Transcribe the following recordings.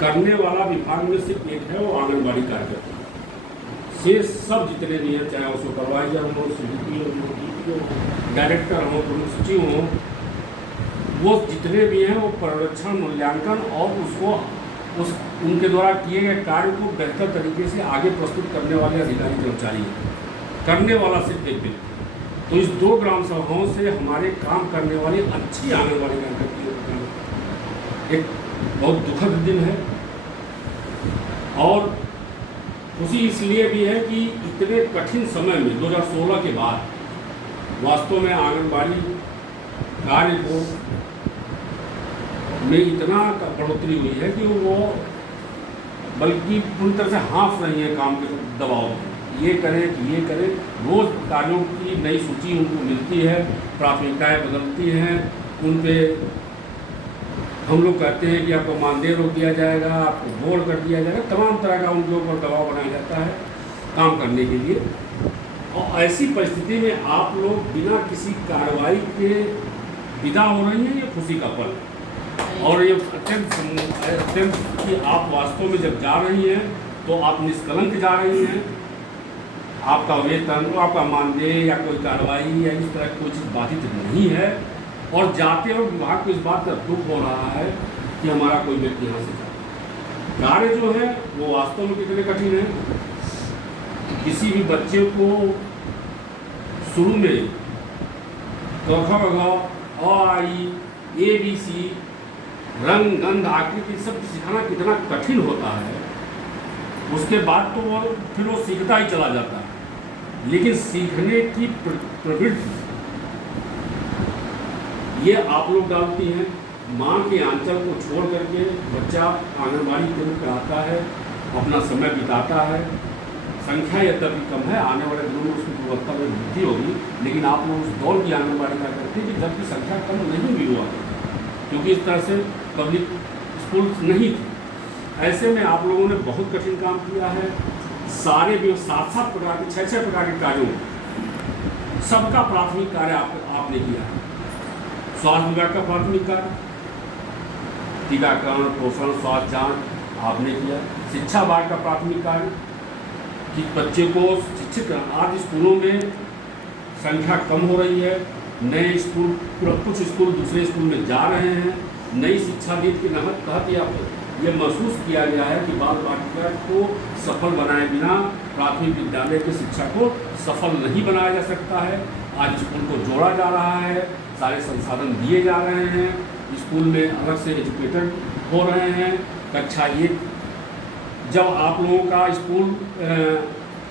करने वाला विभाग में सिर्फ एक है, वो आंगनबाड़ी कार्यकर्ता। शेष सब जितने भी हैं, चाहे वो सुपरवाइजर हो, CDP हो, डायरेक्टर हो, प्रमुख सचिव हो, वो जितने भी हैं वो पर्यवेक्षण, मूल्यांकन और उसको उनके द्वारा किए गए कार्य को बेहतर तरीके से आगे प्रस्तुत करने वाले अधिकारी कर्मचारी हैं। करने वाला सिर्फ एक व्यक्ति। तो इस 2 ग्राम सभाओं से हमारे काम करने वाली अच्छी आंगनबाड़ी कार्यकर्तियों का एक बहुत दुखद दिन है। और खुशी इसलिए भी है कि इतने कठिन समय में 2016 के बाद वास्तव में आंगनबाड़ी कार्य को में इतना बढ़ोतरी हुई है कि वो बल्कि पूरी तरह से हाँफ रही है काम के दबाव में। ये करें, रोज़ कार्यों की नई सूची उनको मिलती है, प्राथमिकताएं बदलती हैं, उन पे हम लोग कहते हैं कि आपको मानदेय रोक दिया जाएगा, आपको बोर्ड कर दिया जाएगा, तमाम तरह का उनके ऊपर दबाव बनाया जाता है काम करने के लिए। और ऐसी परिस्थिति में आप लोग बिना किसी कार्रवाई के विदा हो रही हैं, ये खुशी का पल। और ये अत्यंत कि आप वास्तव में जब जा रही हैं तो आप निष्कलंक जा रही हैं। आपका वेतन, आपका मानदेय या कोई कार्रवाई या इस तरह की कोई चीज़ बाधित नहीं है। और जाते वक्त विभाग को इस बात का दुख हो रहा है कि हमारा कोई व्यक्ति यहाँ से जाए। कार्य जो है वो वास्तव में कितने कठिन है। किसी भी बच्चे को शुरू में क ख ग घ अ आ इ ABC रंग गंध आकृति सब सिखाना कितना कठिन होता है। उसके बाद तो वो फिर वो सीखता ही चला जाता है। लेकिन सीखने की प्रवृत्ति ये आप लोग डालती हैं। माँ के आंचल को छोड़ करके बच्चा आंगनबाड़ी केंद्र पे आता है, अपना समय बिताता है। संख्या यद्यपि कम है, आने वाले दिनों में उसकी गुणवत्ता में वृद्धि होगी, लेकिन आप लोग उस दौर की आंगनबाड़ी का करते हैं कि जबकि संख्या कम नहीं भी हुआ, क्योंकि इस तरह से पब्लिक स्कूल नहीं थे। ऐसे में आप लोगों ने बहुत कठिन काम किया है। सारे भी 7-7 प्रकार के 6-6 प्रकार के कार्यों सबका प्राथमिक कार्य आपने किया है। स्वास्थ्य विभाग का प्राथमिक कार्य टीकाकरण, पोषण, स्वास्थ्य जांच आपने किया। शिक्षा विभाग का प्राथमिक कार्य कि बच्चे को शिक्षित। आज स्कूलों में संख्या कम हो रही है, नए स्कूल, कुछ स्कूल दूसरे स्कूल में जा रहे हैं। नई शिक्षा नीति के तहत यह महसूस किया गया है कि बाल बालिका को सफल बनाए बिना प्राथमिक विद्यालय की शिक्षा को सफल नहीं बनाया जा सकता है। आज स्कूल को जोड़ा जा रहा है, सारे संसाधन दिए जा रहे हैं, स्कूल में अलग से एजुकेटर हो रहे हैं। कक्षा 1 जब आप लोगों का स्कूल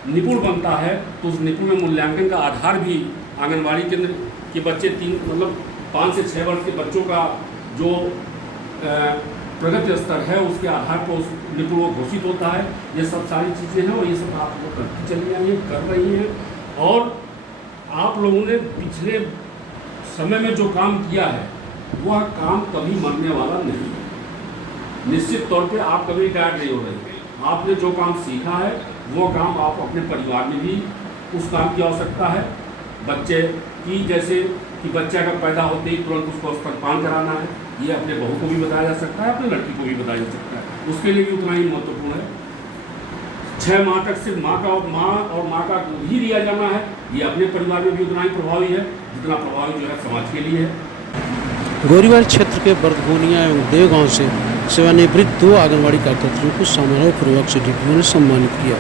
निपुण बनता है तो उस निपुण में मूल्यांकन का आधार भी आंगनबाड़ी केंद्र के बच्चे 5 से 6 वर्ष के बच्चों का जो प्रगति स्तर है उसके आधार पर उस निपुण को घोषित होता है। ये सब सारी चीज़ें हैं और ये सब आप लोग करती चली आई हैं, कर रही हैं। और आप लोगों ने पिछले समय में जो काम किया है वह काम कभी मरने वाला नहीं है। निश्चित तौर पे आप कभी रिटायर नहीं हो रहे। आपने जो काम सीखा है वो काम आप अपने परिवार में भी उस काम की आवश्यकता है। बच्चे की जैसे कि बच्चा का पैदा होते ही तुरंत उसको स्तनपान कराना है, ये अपने बहू को भी बताया जा सकता है, अपने लड़की को भी बताया जा सकता है। उसके लिए भी उतना ही महत्वपूर्ण है। 6 माह तक सिर्फ माँ और माँ का दूध ही दिया जाना है, ये अपने परिवार में भी उतना ही प्रभावी है जितना प्रभावी जो है समाज के लिए है। गोरीबारी क्षेत्र के बर्दगोनिया एवं देवगांव से सेवानिवृत्त 2 आंगनबाड़ी कार्यकर्तियों को समारोहपूर्वक CDPO ने सम्मानित किया।